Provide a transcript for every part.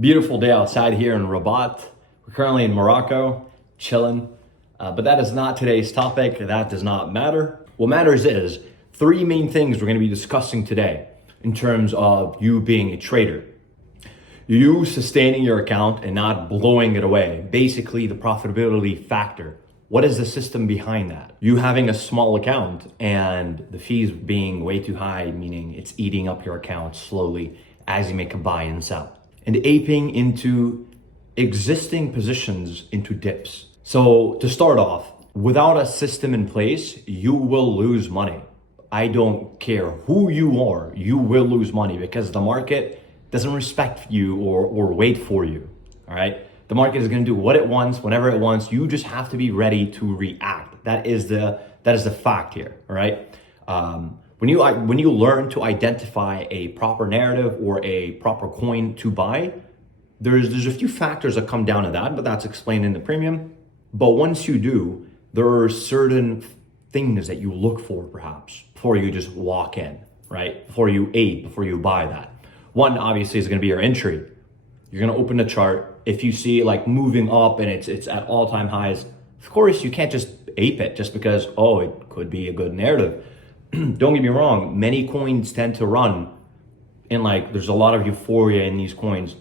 Beautiful day outside here in Rabat. We're currently in Morocco, chilling. But that is not today's topic. That does not matter. What matters is three main things we're going to be discussing today in terms of you being a trader. You sustaining your account and not blowing it away. Basically, the profitability factor. What is the system behind that? You having a small account and the fees being way too high, meaning it's eating up your account slowly as you make a buy and sell. And aping into existing positions into dips. So to start off, without a system in place, you will lose money. I don't care who you are, you will lose money because the market doesn't respect you or wait for you, all right? The market is gonna do what it wants, whenever it wants. You just have to be ready to react. That is the fact here, all right? When you learn to identify a proper narrative or a proper coin to buy, there's a few factors that come down to that, but that's explained in the premium. But once you do, there are certain things that you look for perhaps before you just walk in, right? Before you buy that. One obviously is gonna be your entry. You're gonna open the chart. If you see it like moving up and it's at all-time highs, of course you can't just ape it just because, oh, it could be a good narrative. Don't get me wrong, many coins tend to run in there's a lot of euphoria in these coins,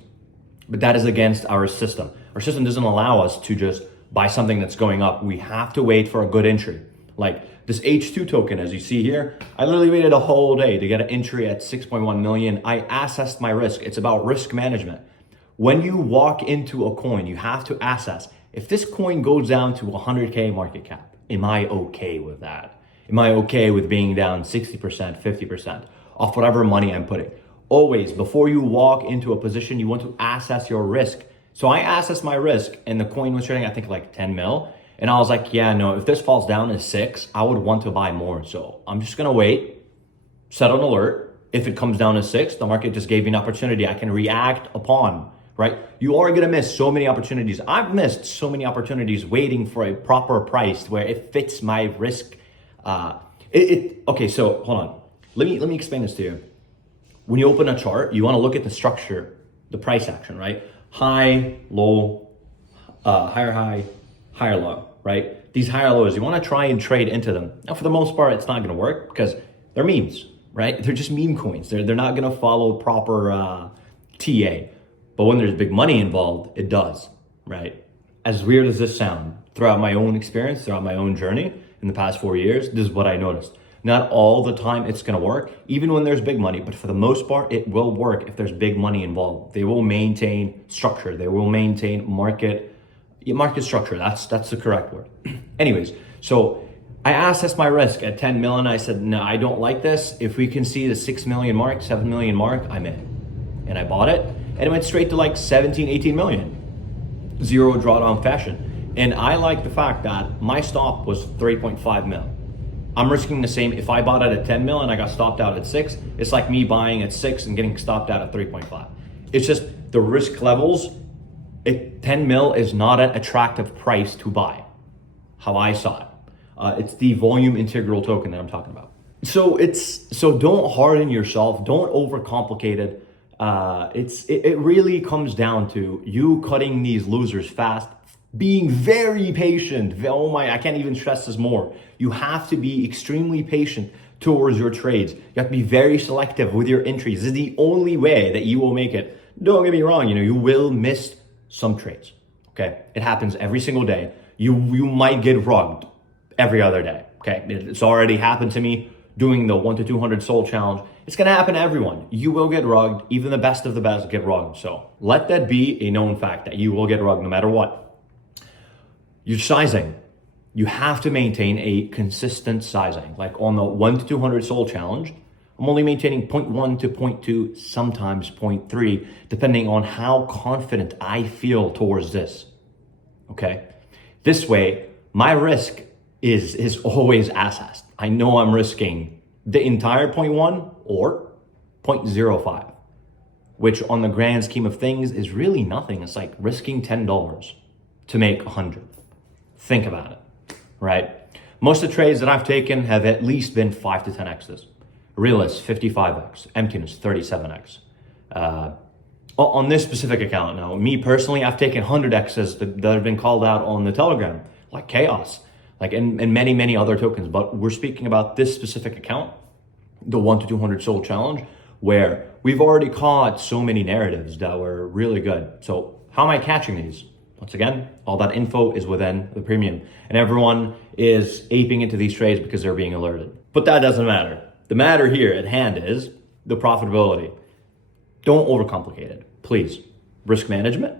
but that is against our system. Our system doesn't allow us to just buy something that's going up. We have to wait for a good entry. Like this H2 token, as you see here, I literally waited a whole day to get an entry at 6.1 million. I assessed my risk. It's about risk management. When you walk into a coin, you have to assess, if this coin goes down to 100K market cap, am I okay with that? Am I okay with being down 60%, 50% off whatever money I'm putting? Always, before you walk into a position, you want to assess your risk. So I assessed my risk and the coin was trading, I think 10 mil. And I was like, yeah, no, if this falls down to 6, I would want to buy more. So I'm just gonna wait, set an alert. If it comes down to 6, the market just gave me an opportunity I can react upon, right? You are gonna miss so many opportunities. I've missed so many opportunities waiting for a proper price where it fits my risk. Okay, so hold on. Let me explain this to you. When you open a chart, you wanna look at the structure, the price action, right? High, low, higher high, higher low, right? These higher lows, you wanna try and trade into them. Now, for the most part, it's not gonna work because they're memes, right? They're just meme coins. They're not gonna follow proper TA. But when there's big money involved, it does, right? As weird as this sounds, throughout my own experience, throughout my own journey in the past 4 years, this is what I noticed. Not all the time it's gonna work, even when there's big money, but for the most part, it will work if there's big money involved. They will maintain structure. They will maintain market structure. That's the correct word. Anyways, so I assessed my risk at 10 million. I said, no, I don't like this. If we can see the 6 million mark, 7 million mark, I'm in. And I bought it and it went straight to 17, 18 million. Zero drawdown fashion. And I like the fact that my stop was 3.5 mil. I'm risking the same. If I bought it at 10 mil and I got stopped out at 6, it's like me buying at 6 and getting stopped out at 3.5. It's just the risk levels. 10 mil is not an attractive price to buy, how I saw it. It's the volume integral token that I'm talking about. So don't harden yourself. Don't overcomplicate it. It really comes down to you cutting these losers fast, being very patient. Oh my, I can't even stress this more. You have to be extremely patient towards your trades. You have to be very selective with your entries. This is the only way that you will make it. Don't get me wrong, you will miss some trades, okay? It happens every single day. You might get rugged every other day, okay? It's already happened to me doing the 1 to 200 soul challenge. It's gonna happen to everyone. You will get rugged. Even the best of the best get rugged. So let that be a known fact that you will get rugged no matter what. Your sizing, you have to maintain a consistent sizing. Like on the 1 to 200 soul challenge, I'm only maintaining 0.1 to 0.2, sometimes 0.3, depending on how confident I feel towards this, okay? This way, my risk is always assessed. I know I'm risking the entire 0.1 or 0.05, which on the grand scheme of things is really nothing. It's like risking $10 to make 100. Think about it, right? Most of the trades that I've taken have at least been 5 to 10x's. Realist, 55x. Emptiness, 37x. on this specific account. Now, me personally, I've taken 100x's that have been called out on the Telegram, like Chaos, like and many, many other tokens. But we're speaking about this specific account, the 1 to 200 soul challenge, where we've already caught so many narratives that were really good. So how am I catching these? Once again, all that info is within the premium, and everyone is aping into these trades because they're being alerted. But that doesn't matter. The matter here at hand is the profitability. Don't overcomplicate it, please. Risk management,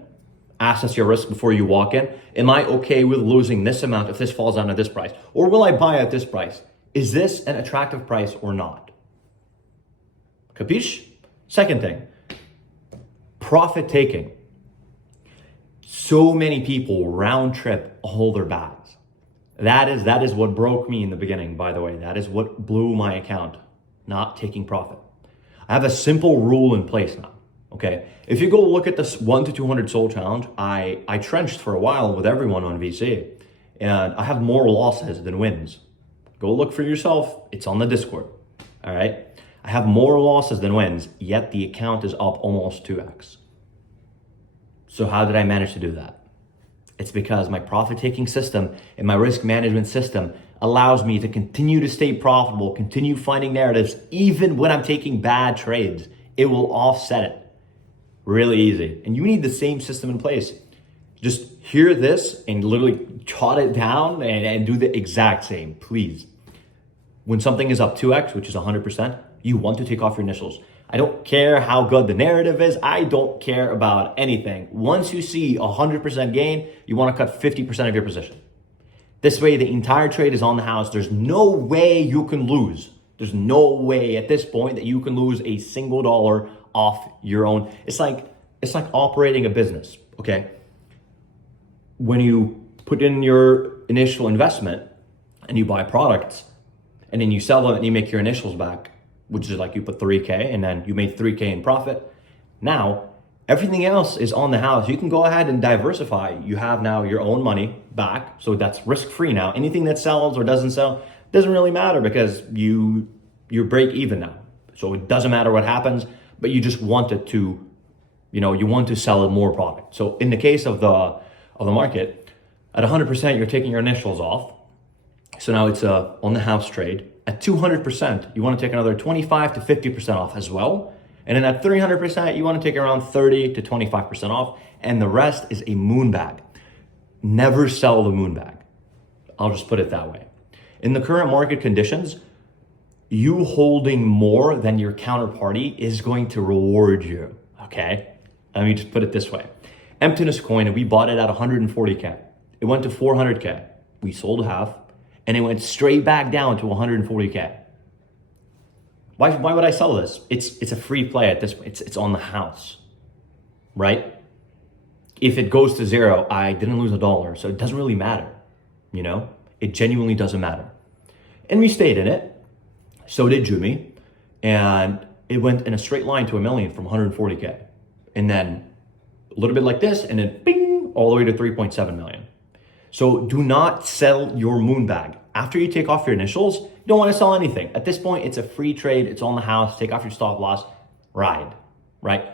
assess your risk before you walk in. Am I okay with losing this amount if this falls down to this price? Or will I buy at this price? Is this an attractive price or not? Capiche? Second thing, profit taking. So many people round trip all their bags. That is what broke me in the beginning, by the way. That is what blew my account, not taking profit. I have a simple rule in place now, okay? If you go look at this 1 to 200 soul challenge, I trenched for a while with everyone on VC, and I have more losses than wins. Go look for yourself. It's on the Discord, all right? I have more losses than wins, yet the account is up almost 2x. So how did I manage to do that? It's because my profit-taking system and my risk management system allows me to continue to stay profitable, continue finding narratives, even when I'm taking bad trades. It will offset it. Really easy. And you need the same system in place. Just hear this and literally jot it down and do the exact same, please. When something is up 2x, which is 100%, you want to take off your initials. I don't care how good the narrative is. I don't care about anything. Once you see 100% gain, you want to cut 50% of your position. This way, the entire trade is on the house. There's no way you can lose. There's no way at this point that you can lose a single dollar off your own. It's like operating a business, okay? When you put in your initial investment and you buy products and then you sell them and you make your initials back, which is like you put 3K and then you made 3K in profit. Now, everything else is on the house. You can go ahead and diversify. You have now your own money back. So that's risk-free now. Anything that sells or doesn't sell doesn't really matter because you break even now. So it doesn't matter what happens, but you just want it to, you want to sell more product. So in the case of the market, at 100%, you're taking your initials off. So now it's a on the house trade. At 200%, you want to take another 25 to 50% off as well. And then at 300%, you want to take around 30 to 25% off. And the rest is a moon bag. Never sell the moon bag. I'll just put it that way. In the current market conditions, you holding more than your counterparty is going to reward you, okay? Let me just put it this way. Emptiness coin, we bought it at 140K. It went to 400K. We sold half. And it went straight back down to 140K. Why would I sell this? It's a free play at this point. It's on the house, right? If it goes to zero, I didn't lose a dollar, so it doesn't really matter, It genuinely doesn't matter. And we stayed in it. So did Jumi. And it went in a straight line to $1 million from 140K. And then a little bit like this, and then bing, all the way to 3.7 million. So do not sell your moon bag. After you take off your initials, you don't want to sell anything. At this point, it's a free trade. It's on the house. Take off your stop loss, ride, right?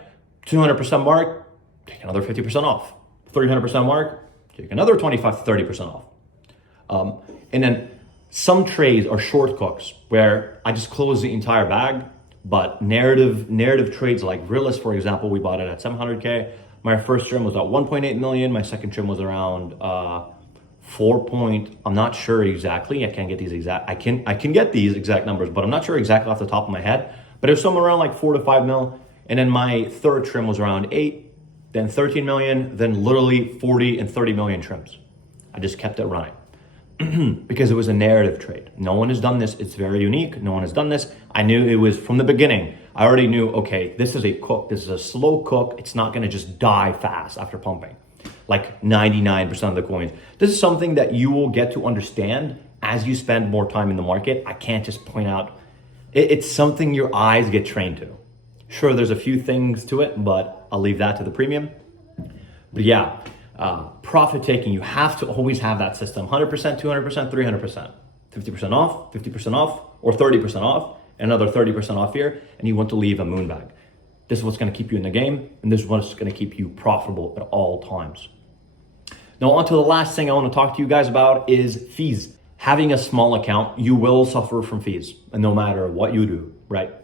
200% mark, take another 50% off. 300% mark, take another 25 to 30% off. And then some trades are short cooks where I just close the entire bag, but narrative trades like Realist, for example, we bought it at 700K. My first trim was at 1.8 million. My second trim was around I'm not sure exactly. I can't get these exact. I can get these exact numbers, but I'm not sure exactly off the top of my head. But it was somewhere around like 4 to 5 mil. And then my third trim was around 8, then 13 million, then literally 40 and 30 million trims. I just kept it running because it was a narrative trade. No one has done this. It's very unique. No one has done this. I knew it was from the beginning. I already knew, okay, this is a cook. This is a slow cook. It's not going to just die fast after pumping. Like 99% of the coins. This is something that you will get to understand as you spend more time in the market. I can't just point out. It's something your eyes get trained to. Sure, there's a few things to it, but I'll leave that to the premium. But yeah, profit taking, you have to always have that system. 100%, 200%, 300%. 50% off, or 30% off, another 30% off here, and you want to leave a moon bag. This is what's going to keep you in the game, and this is what's going to keep you profitable at all times. Now, on to the last thing I want to talk to you guys about is fees. Having a small account, you will suffer from fees, and no matter what you do, right?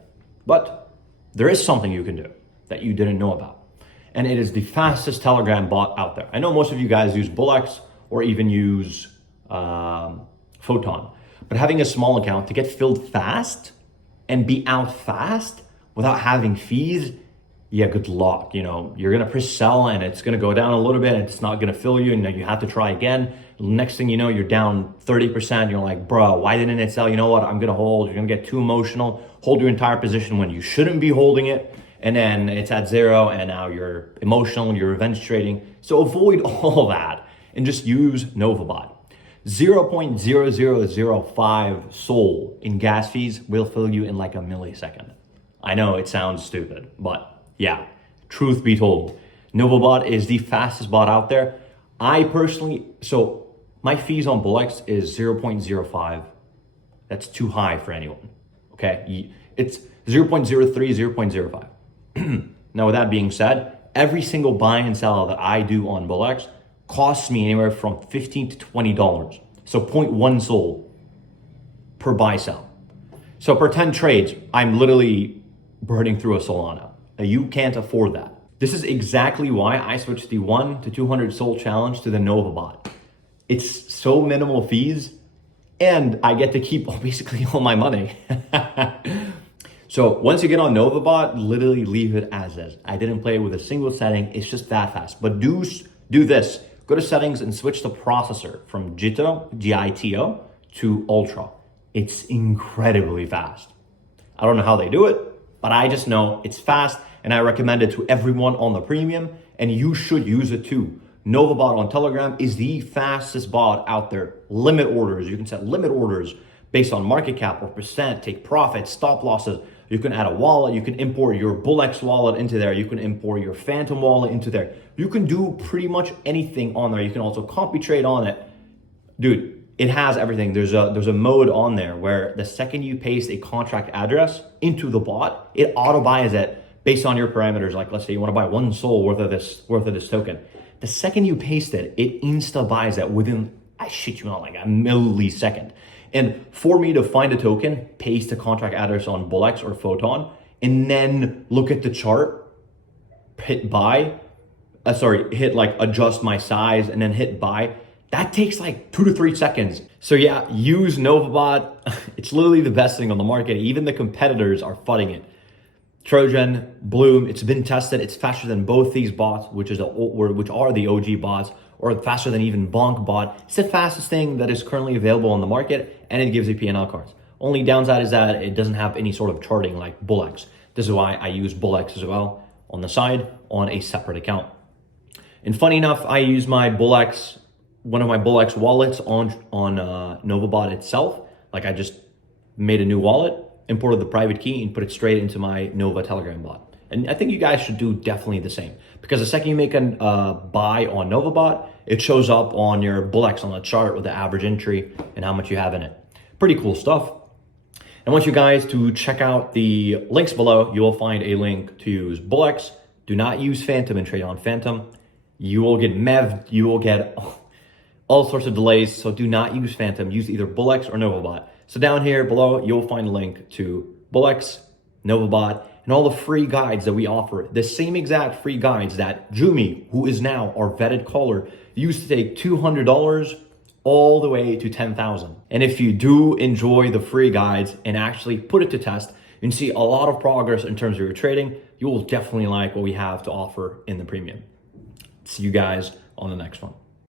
But there is something you can do that you didn't know about, and it is the fastest Telegram bot out there. I know most of you guys use Bullx or even use Photon, but having a small account to get filled fast and be out fast without having fees, yeah, good luck. You know, you're gonna press sell and it's gonna go down a little bit and it's not gonna fill you, and then you have to try again. Next thing you know, you're down 30%. You're like, bro, why didn't it sell? You know what? I'm gonna hold. You're gonna get too emotional, hold your entire position when you shouldn't be holding it, and then it's at zero and now you're emotional, you're revenge trading. So avoid all that and just use NovaBot. 0.0005 SOL in gas fees will fill you in like a millisecond. I know it sounds stupid, but yeah, truth be told, NovaBot is the fastest bot out there. I personally, so my fees on Bullx is 0.05. That's too high for anyone, okay? It's 0.03, 0.05. Now, with that being said, every single buy and sell that I do on Bullx costs me anywhere from $15 to $20. So 0.1 SOL per buy sell. So per 10 trades, I'm literally burning through a Solana. Now, you can't afford that. This is exactly why I switched the 1 to 200 SOL challenge to the NovaBot. It's so minimal fees and I get to keep basically all my money. So once you get on NovaBot, literally leave it as is. I didn't play with a single setting. It's just that fast. But do this. Go to settings and switch the processor from Gito, G-I-T-O, to Ultra. It's incredibly fast. I don't know how they do it, but I just know it's fast and I recommend it to everyone on the premium, and you should use it too. NovaBot on Telegram is the fastest bot out there. Limit orders. You can set limit orders based on market cap or percent, take profits, stop losses. You can add a wallet. You can import your Bullx wallet into there. You can import your Phantom wallet into there. You can do pretty much anything on there. You can also copy trade on it. Dude, it has everything. There's a mode on there where the second you paste a contract address into the bot, it auto buys it based on your parameters. Like, let's say you want to buy 1 SOL worth of this token. The second you paste it, it insta buys it within, I shit you not, like a millisecond. And for me to find a token, paste a contract address on Bullx or Photon, and then look at the chart, hit buy, hit like adjust my size and then hit buy. That takes like 2 to 3 seconds. So yeah, use NovaBot. It's literally the best thing on the market. Even the competitors are fudding it. Trojan, Bloom, it's been tested. It's faster than both these bots, which are the OG bots, or faster than even Bonk bot. It's the fastest thing that is currently available on the market, and it gives you P&L cards. Only downside is that it doesn't have any sort of charting like Bullx. This is why I use Bullx as well on the side on a separate account. And funny enough, I use my Bullx, one of my Bullx wallets on NovaBot itself. Like I just made a new wallet, imported the private key, and put it straight into my Nova Telegram bot. And I think you guys should do definitely the same, because the second you make a buy on NovaBot, it shows up on your Bullx on the chart with the average entry and how much you have in it. Pretty cool stuff. I want you guys to check out the links below. You will find a link to use Bullx. Do not use Phantom and trade on Phantom. You will get MEV, you will get all sorts of delays. So do not use Phantom. Use either Bullx or NovaBot. So down here below, you'll find a link to Bullx, NovaBot, and all the free guides that we offer. The same exact free guides that Jumi, who is now our vetted caller, used to take $200 all the way to 10,000. And if you do enjoy the free guides and actually put it to test and see a lot of progress in terms of your trading, you will definitely like what we have to offer in the premium. See you guys on the next one.